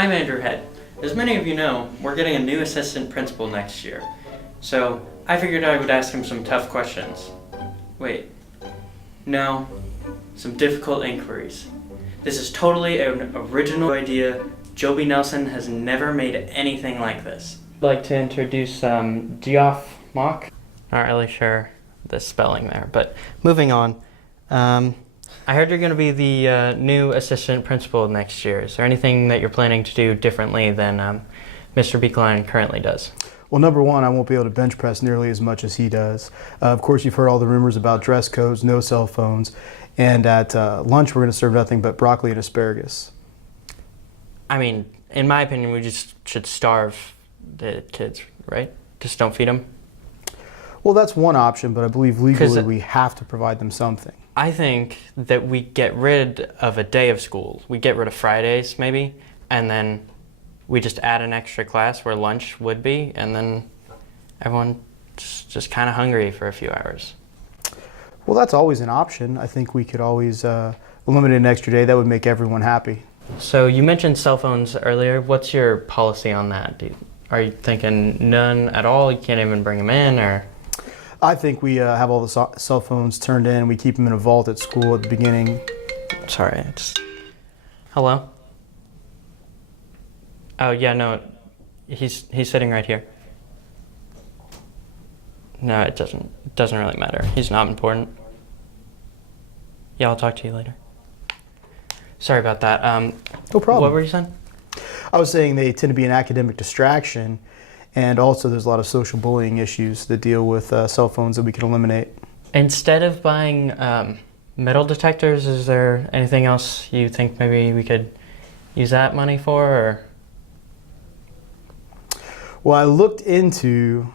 I'm Andrew Head. As many of you know, we're getting a new assistant principal next year. So I figured I would ask him some tough questions. Wait, no, some difficult inquiries. This is totally an original idea. Joby Nelson has never made anything like this. I'd like to introduce Geoff Mock. Not really sure the spelling there, but moving on. I heard you're going to be the new assistant principal next year. Is there anything that you're planning to do differently than Mr. Beekline currently does? Well, number one, I won't be able to bench press nearly as much as he does. Of course, you've heard all the rumors about dress codes, no cell phones, and at lunch we're going to serve nothing but broccoli and asparagus. I mean, in my opinion, we just should starve the kids, right? Just don't feed them. Well, that's one option, but I believe legally we have to provide them something. I think that we get rid of a day of school. We get rid of Fridays, maybe, and then we just add an extra class where lunch would be, and then everyone's just kind of hungry for a few hours. Well, that's always an option. I think we could always eliminate an extra day. That would make everyone happy. So you mentioned cell phones earlier. What's your policy on that? Are you thinking none at all? You can't even bring them in, or? I think we have all the cell phones turned in. We keep them in a vault at school at the beginning. Sorry, Hello? Oh, yeah, no, he's sitting right here. No, it doesn't really matter. He's not important. Yeah, I'll talk to you later. Sorry about that. No problem. What were you saying? I was saying they tend to be an academic distraction, and also there's a lot of social bullying issues that deal with cell phones that we can eliminate. Instead of buying metal detectors, is there anything else you think maybe we could use that money for? Or? Well, I looked into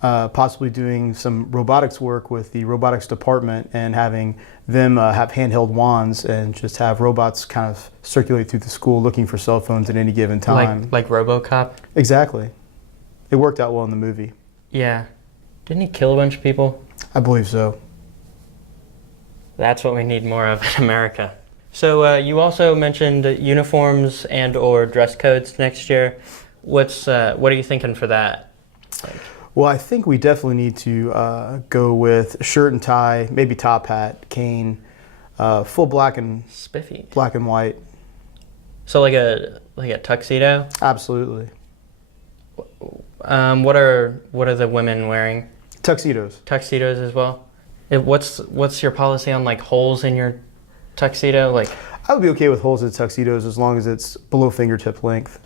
possibly doing some robotics work with the robotics department and having them have handheld wands and just have robots kind of circulate through the school looking for cell phones at any given time. Like RoboCop? Exactly. It worked out well in the movie. Yeah. Didn't he kill a bunch of people? I believe so. That's what we need more of in America. So you also mentioned uniforms and or dress codes next year. What are you thinking for that? Well, I think we definitely need to go with shirt and tie, maybe top hat, cane, full black and spiffy, black and white. So like a tuxedo? Absolutely. What are the women wearing? Tuxedos. Tuxedos as well. What's your policy on like holes in your tuxedo? Like, I would be okay with holes in tuxedos as long as it's below fingertip length.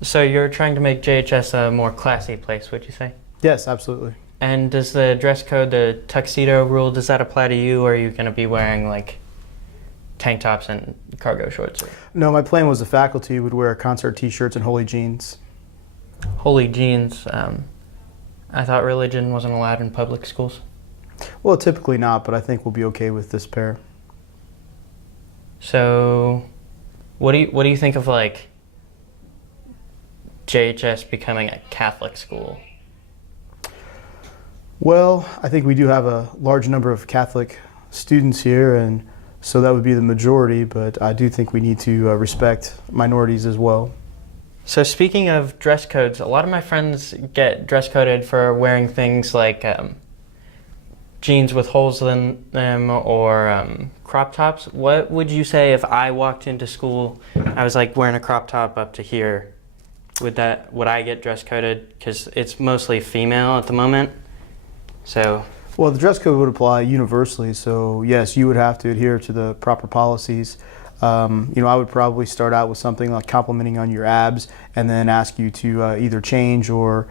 So you're trying to make JHS a more classy place, would you say? Yes, absolutely. And does the dress code, the tuxedo rule, does that apply to you, or are you going to be wearing like tank tops and cargo shorts? No, my plan was the faculty would wear concert t-shirts and holy jeans. Holy jeans. I thought religion wasn't allowed in public schools. Well, typically not, but I think we'll be okay with this pair. So, what do you think of like JHS becoming a Catholic school? Well, I think we do have a large number of Catholic students here, and so that would be the majority, but I do think we need to respect minorities as well. So speaking of dress codes, a lot of my friends get dress coded for wearing things like jeans with holes in them or crop tops. What would you say if I walked into school, I was like wearing a crop top up to here? Would I get dress coded? Because it's mostly female at the moment. So. Well, the dress code would apply universally, so yes, you would have to adhere to the proper policies. I would probably start out with something like complimenting on your abs and then ask you to either change or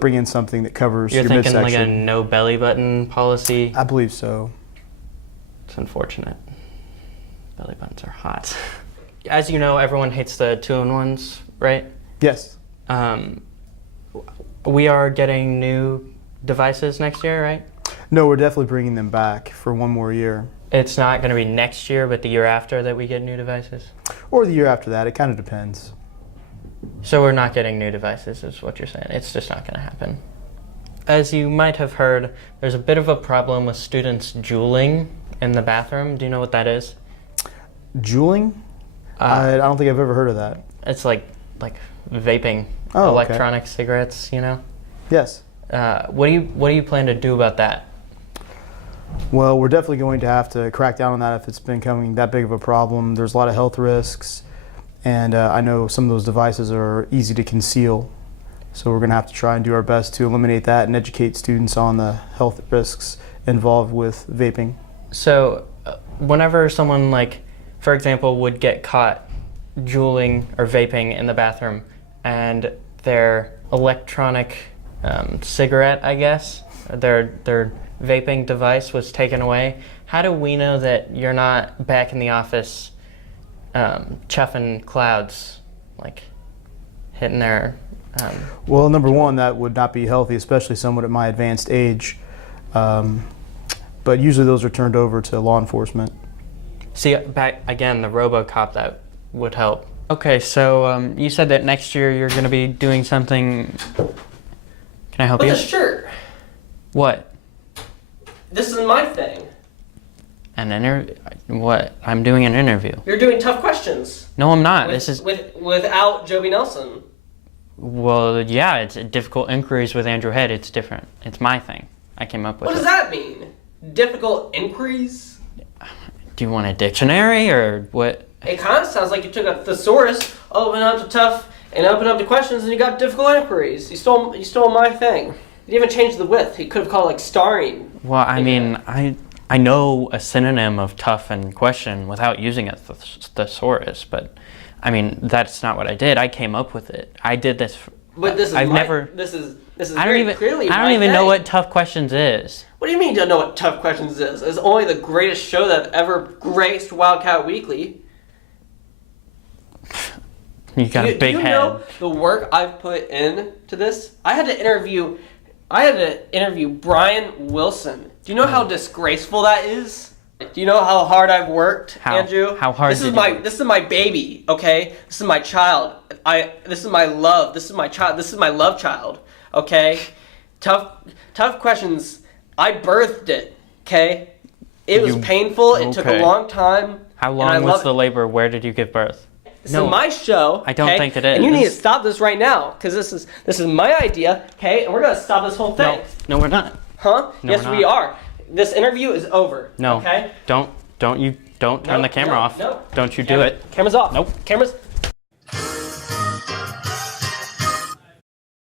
bring in something that covers your midsection. You're thinking like a no belly button policy? I believe so. It's unfortunate. Belly buttons are hot. As you know, everyone hates the 2-in-1s, right? Yes. We are getting new devices next year, right? No, we're definitely bringing them back for one more year. It's not going to be next year, but the year after that we get new devices? Or the year after that. It kind of depends. So we're not getting new devices is what you're saying. It's just not going to happen. As you might have heard, there's a bit of a problem with students juuling in the bathroom. Do you know what that is? Juuling? I don't think I've ever heard of that. It's like vaping, Oh, okay. electronic cigarettes. You know. Yes. What do you plan to do about that? Well, we're definitely going to have to crack down on that if it's becoming that big of a problem. There's a lot of health risks, and I know some of those devices are easy to conceal. So we're going to have to try and do our best to eliminate that and educate students on the health risks involved with vaping. So, whenever someone, like, for example, would get caught juuling or vaping in the bathroom, and their electronic cigarette, I guess, their vaping device was taken away, how do we know that you're not back in the office chuffing clouds, like hitting their... Well, number one, that would not be healthy, especially someone at my advanced age. But usually those are turned over to law enforcement. See, back again, the RoboCop, that would help. Okay, so you said that next year you're going to be doing something. Can I help With you? a shirt. What? This is my thing. An interview? What? I'm doing an interview. You're doing tough questions. No, I'm not. With, This is. without Joby Nelson. Well, yeah, it's difficult inquiries with Andrew Head. It's different. It's my thing. I came up with What it. does that mean? Difficult inquiries? Do you want a dictionary or what? It kind of sounds like you took a thesaurus, opened up to tough, and opened up to questions, and you got difficult inquiries. You stole my thing. You didn't even change the width. You could have called it like starring. Well, I mean, I know a synonym of tough and question without using a thesaurus, but I mean, that's not what I did. I came up with it. I did this. But this is I've my, never. This is I very don't even. clearly I my don't even know thing. what tough questions is. What do you mean you don't know what Tough Questions is? It's only the greatest show that ever graced Wildcat Weekly. You got a big do you head. know the work I've put into this? I had to interview Brian Wilson. Do you know how disgraceful that is? Do you know how hard I've worked, How? Andrew? How hard This is did my you work? this is my baby, okay? This is my child. This is my love. This is my child. This is my love child, okay? Tough Questions. I birthed it, okay? It was You- painful. It took a okay. long time. How and I long was love the it. labor? Where did you give birth? This No, is my show. I don't okay? think it And you need to is. stop this right now, because this is my idea, okay? And we're gonna stop this whole thing. No, we're not. Huh? No, Yes, we're we not. are. This interview is over. No. Okay. Don't turn No, the camera no, off. no. Don't you do it. Camera's off. Nope. Camera's